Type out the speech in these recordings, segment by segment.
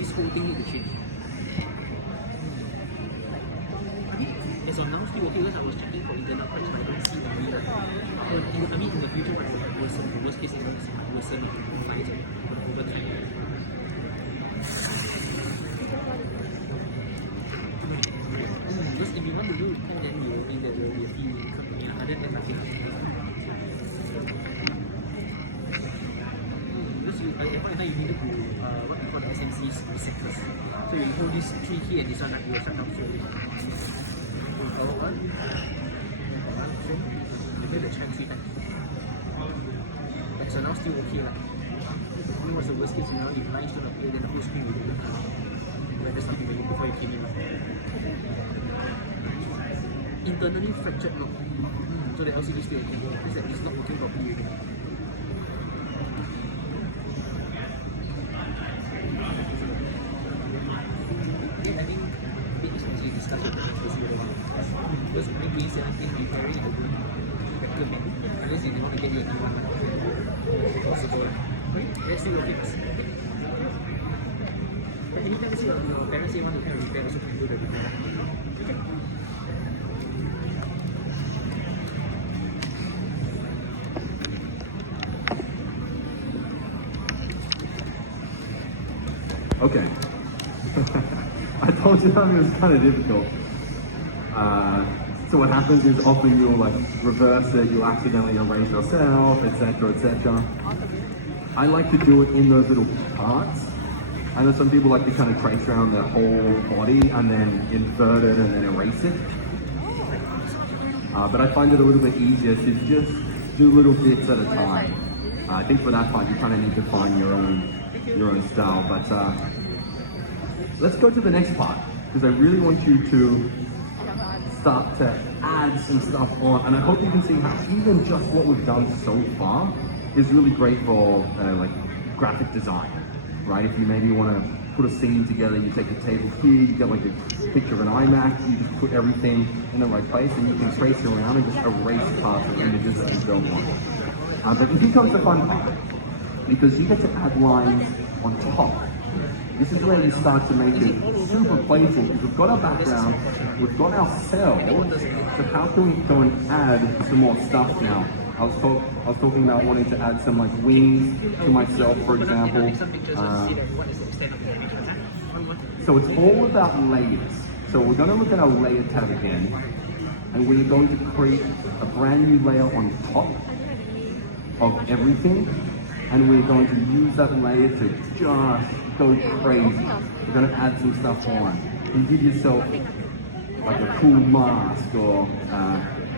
this whole thing need to change. As of now, still okay because I was checking for internal cracks, but I don't see any. I mean, in the future, it will worsen. The worst case scenario is it might worsen size over time. Because if you want to do repair, then you will think that there will be a fee coming in. Other than nothing. Because you, at one time you needed to what we call the SMC's receptors. So you hold this 3 key and this one, you will shut down slowly. You the chance feedback. So now still okay. What's the worst case scenario? If lines don't appear, then the whole screen will be black. When there's something before you came in. Internally fractured lock. So the LCD still okay. It's that it's not working properly again. I think a bit expensive to discuss with the HPC whether because maybe 17 repairing it would recommend unless you want to get you a new one. Possible. Let's see what it is. But anytime see your parents say want to kind of repair, also can do the repair. Okay. I told you that it was kind of difficult. So what happens is often you'll like reverse it, you'll accidentally erase yourself, etc., etc. I like to do it in those little parts. I know some people like to kind of trace around their whole body and then invert it and then erase it. But I find it a little bit easier to just do little bits at a time. I think for that part you kind of need to find your own style. But let's go to the next part because I really want you to start to add some stuff on, and I hope you can see how even just what we've done so far is really great for like graphic design, right? If you maybe want to put a scene together, you take a table here, you get like a picture of an iMac, you just put everything in the right place, and you can trace around and just erase parts of images that you don't want. But here comes the fun part, because you get to add lines on top. This is where you start to make it super playful, because we've got our background, we've got our cell, so how can we go and add some more stuff now? I was talking about wanting to add some like wings to myself, for example. So it's all about layers. So we're going to look at our layer tab again, and we're going to create a brand new layer on top of everything, and we're going to use that layer to just go crazy. We're going to add some stuff on. You give yourself like a cool mask, or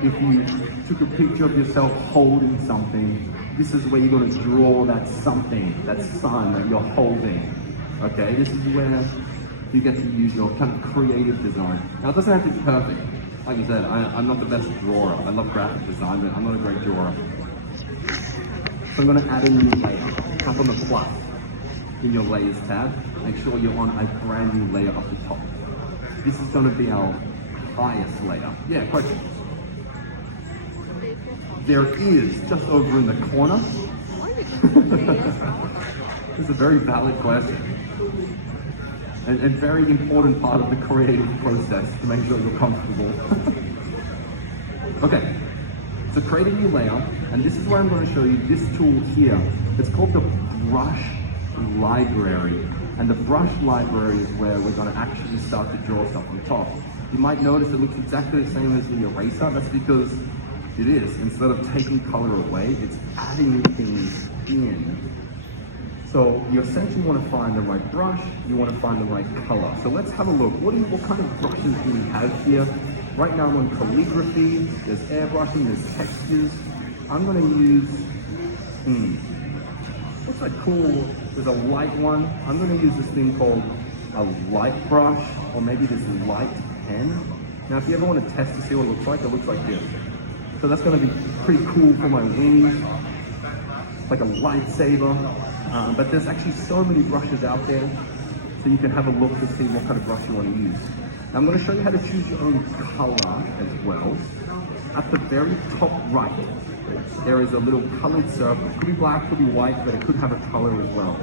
if you took a picture of yourself holding something, this is where you're going to draw that something, that sun that you're holding. Okay, this is where you get to use your kind of creative design. Now it doesn't have to be perfect. Like you said, I'm not the best drawer. I love graphic design, but I'm not a great drawer. So I'm going to add a new layer. Tap on the plus in your layers tab. Make sure you're on a brand new layer up the top. This is going to be our highest layer. Yeah, questions? There is, just over in the corner. It's a very valid question. And very important part of the creative process to make sure you're comfortable. Okay, so create a new layer, and this is where I'm going to show you this tool here. It's called the brush library. And the brush library is where we're going to actually start to draw stuff on top. You might notice it looks exactly the same as the eraser. That's because it is. Instead of taking color away, it's adding things in. So you essentially want to find the right brush, you want to find the right color. So let's have a look. What kind of brushes do we have here? Right now I'm on calligraphy, there's airbrushing, there's textures. I'm going to use, what's that cool, there's a light one. I'm going to use this thing called a light brush, or maybe this light pen. Now if you ever want to test to see what it looks like this. So that's going to be pretty cool for my wings, like a lightsaber. But there's actually so many brushes out there, so you can have a look to see what kind of brush you want to use. Now I'm going to show you how to choose your own color as well. At the very top right, there is a little colored circle. It could be black, could be white, but it could have a color as well.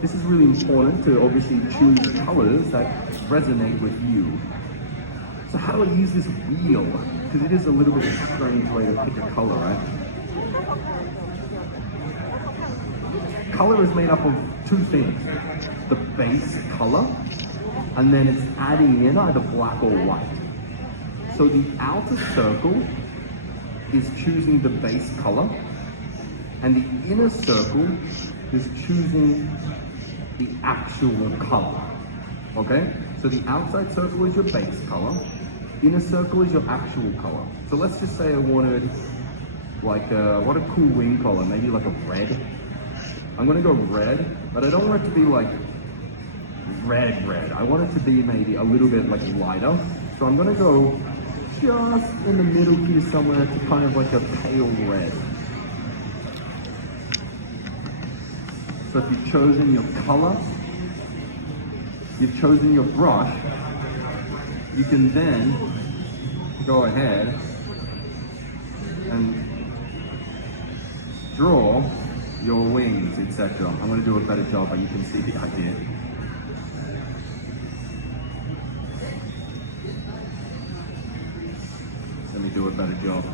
this is really important to obviously choose colors that resonate with you. So how do I use this wheel? Because it is a little bit of a strange way to pick a color, right? Color is made up of two things. The base color, and then it's adding in either black or white. So the outer circle is choosing the base color, and the inner circle is choosing the actual color. Okay? So the outside circle is your base color, inner circle is your actual color. So let's just say I wanted like what a cool wing color, maybe like a red. I'm gonna go red, but I don't want it to be like red. I want it to be maybe a little bit like lighter. So I'm gonna go just in the middle here somewhere to kind of like a pale red. So if you've chosen your color, you've chosen your brush, you can then go ahead and draw your wings, etc. I'm going to do a better job, but you can see the idea. Let me do a better job.